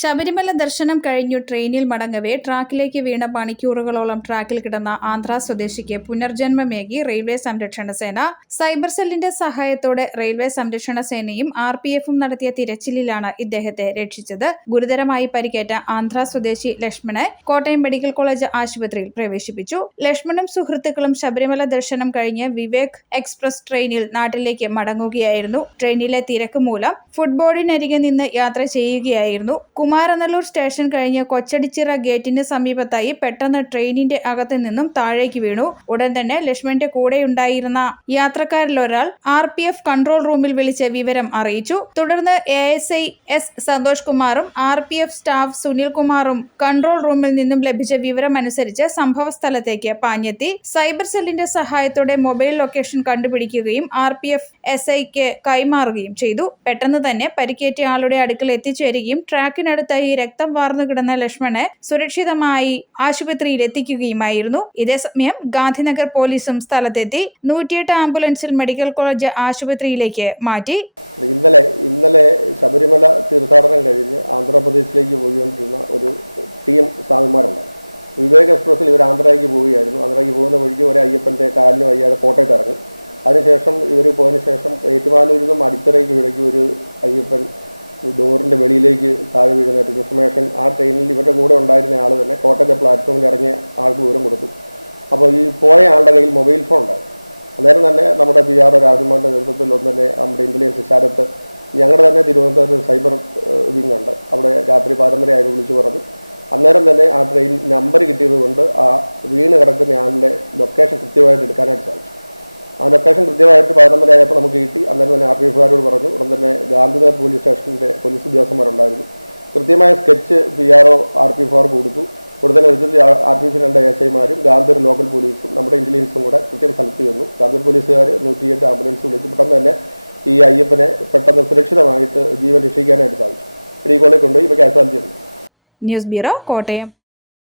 ശബരിമല ദർശനം കഴിഞ്ഞു ട്രെയിനിൽ മടങ്ങവേ ട്രാക്കിലേക്ക് വീണ മണിക്കൂറുകളോളം ട്രാക്കിൽ കിടന്ന ആന്ധ്ര സ്വദേശിക്ക് പുനർജന്മമേകി റെയിൽവേ സംരക്ഷണ സേന. സൈബർ സെല്ലിന്റെ സഹായത്തോടെ റെയിൽവേ സംരക്ഷണ സേനയും ആർ പി എഫും നടത്തിയ തിരച്ചിലിലാണ് ഇദ്ദേഹത്തെ രക്ഷിച്ചത്. ഗുരുതരമായി പരിക്കേറ്റ ആന്ധ്ര സ്വദേശി ലക്ഷ്മണെ കോട്ടയം മെഡിക്കൽ കോളേജ് ആശുപത്രിയിൽ പ്രവേശിപ്പിച്ചു. ലക്ഷ്മണും സുഹൃത്തുക്കളും ശബരിമല ദർശനം കഴിഞ്ഞ് വിവേക് എക്സ്പ്രസ് ട്രെയിനിൽ നാട്ടിലേക്ക് മടങ്ങുകയായിരുന്നു. ട്രെയിനിലെ തിരക്ക് മൂലം ഫുട്ബോളിനരികെ നിന്ന് യാത്ര ചെയ്യുകയായിരുന്നു. കുമാരനല്ലൂർ സ്റ്റേഷൻ കഴിഞ്ഞ് കൊച്ചടിച്ചിറ ഗേറ്റിന് സമീപത്തായി പെട്ടെന്ന് ട്രെയിനിന്റെ അകത്ത് നിന്നും താഴേക്ക് വീണു. ഉടൻ തന്നെ ലക്ഷ്മണന്റെ കൂടെയുണ്ടായിരുന്ന യാത്രക്കാരിലൊരാൾ ആർ പി എഫ് കൺട്രോൾ റൂമിൽ വിളിച്ച് വിവരം അറിയിച്ചു. തുടർന്ന് A S I S Santhosh കുമാറും R P F staff Sunil കുമാറും കൺട്രോൾ റൂമിൽ നിന്നും ലഭിച്ച വിവരമനുസരിച്ച് സംഭവ സ്ഥലത്തേക്ക് പാഞ്ഞെത്തി. സൈബർ സെല്ലിന്റെ സഹായത്തോടെ മൊബൈൽ ലൊക്കേഷൻ കണ്ടുപിടിക്കുകയും ആർ പി എഫ് എസ് ഐക്ക് കൈമാറുകയും ചെയ്തു. പെട്ടെന്ന് തന്നെ പരിക്കേറ്റ ആളുടെ അടുക്കൽ എത്തിച്ചേരുകയും ട്രാക്കിനടുത്തായി രക്തം വാർന്നു കിടന്ന ലക്ഷ്മണെ സുരക്ഷിതമായി ആശുപത്രിയിൽ എത്തിക്കുകയുമായിരുന്നു. ഇതേസമയം ഗാന്ധിനഗർ പോലീസും സ്ഥലത്തെത്തി നൂറ്റിയെട്ട് ആംബുലൻസിൽ മെഡിക്കൽ കോളേജ് ആശുപത്രിയിലേക്ക് മാറ്റി. ഇന്നലെ ഇന്നലെ ശബരിമല തീർത്ഥാടനം കഴിഞ്ഞ് ആന്ധ്രാപ്രദേശിലേക്ക് പോയിക്കൊണ്ടിരുന്ന ഒരു ടീം സ്വാമിമാരുണ്ട് വിവേക് എക്സ്പ്രസ്സിൽ ഇവർ ആന്ധ്രയ്ക്ക് പോവുകയായിരുന്നു. ആന്ധ്രയ്ക്ക് പോകുന്ന വഴിക്ക് ഒരു അയ്യപ്പന്റെ കാലിന് വയ്യാതെ കോട്ടയത്ത് ഇറങ്ങി. അതിനുശേഷം ഇവർ പോയതിന് ശേഷം ഏറ്റുമാനൂരിൽ നിന്നും അടിത്തറയ്ക്ക് ഇടയ്ക്ക് ഒരു അയ്യപ്പൻ ഡോറിന്റെ വെളിയിലേക്ക് താഴെ വീഴുന്നതായിട്ട് ഇൻഫർമേഷൻ ആ ട്രെയിനിൽ ഇവരുടെ കൂടെ ഉണ്ടായിരുന്ന ആൾ തന്നെ കോട്ടയത്തെ പ്ലാറ്റ്ഫോമിൽ ഇറങ്ങിയ ആൾക്ക് വിവരം കൊടുത്തു. അപ്പോൾ ഈ പോയ ആളുടെ കയ്യിൽ മൊബൈൽ ഫോൺ ഉണ്ടായിരുന്നു അന്നേരം തന്നെ നമ്മുടെ ബി ആർ രാഹുൽമാന്റെ നേതൃത്വത്തിൽ ഒന്ന് തന്നെ നമ്മുടെ ഇന്റലിജൻസ് ശാരത്ത് ഞങ്ങളുടെ തന്നെ തിരുവനന്തപുരത്ത് സൈബർ വിങ് ഉണ്ട്. അവിടെ രാത്രി പാരമ്പര്യമായി വിളിച്ചു പറഞ്ഞു. അന്നേരം തന്നെ ആ ട്രെയിൻ നമ്പർ കിട്ടിയത് കൊണ്ട് ആ വീണ് കിടക്കുന്ന ആളുടെ ലൊക്കേഷൻ കൃത്യമായിട്ട് എടുക്കാനായിട്ട് സാധിച്ചു. ആ ലൊക്കേഷൻ കൃത്യമായിട്ട് പതിനൊന്നരയായപ്പോൾ നമുക്ക് കിട്ടി. അന്നേരം തന്നെ ആർ പി എഫുകാരോട് പറഞ്ഞു. ഉടൻ തന്നെ ഗാന്ധിനഗർ പോലീസ് സ്റ്റേഷന്റെ പോലീസ് ഉദ്യോഗസ്ഥന്മാരുണ്ടായിരുന്നു. കൃത്യമായ sketch P R O R P എഫുകാർക്ക് കൊടുത്തു. കൂടുതൽ വിളിച്ചത് ആർ പി എഫ് രണ്ട് എസ് ഐമാരും ഗാന്ധിർ ലോക്കൽ പോലീസും നമ്മുടെ ഇന്റലിജൻസും കൂടെ കൃത്യം സ്ഥലത്ത് ചെന്നു ഗാന്ധി പോലീസുകാർ നൂറ്റിയെട്ട് ആംബുലൻസ് വിളിച്ച്. പെട്ടെന്ന് തന്നെ ഈ അയ്യപ്പനെ പെട്ടെന്ന് സുരക്ഷിതമായിട്ട് ജീവൻ രക്ഷിക്കാനായിട്ട് സാധിച്ചു. മെഡിക്കൽ കോളേജ് കൊണ്ടുപോയി ഇപ്പോൾ കാഷ്വാലിറ്റി ന്യൂസ് ബ്യൂറോ കോട്ടയം.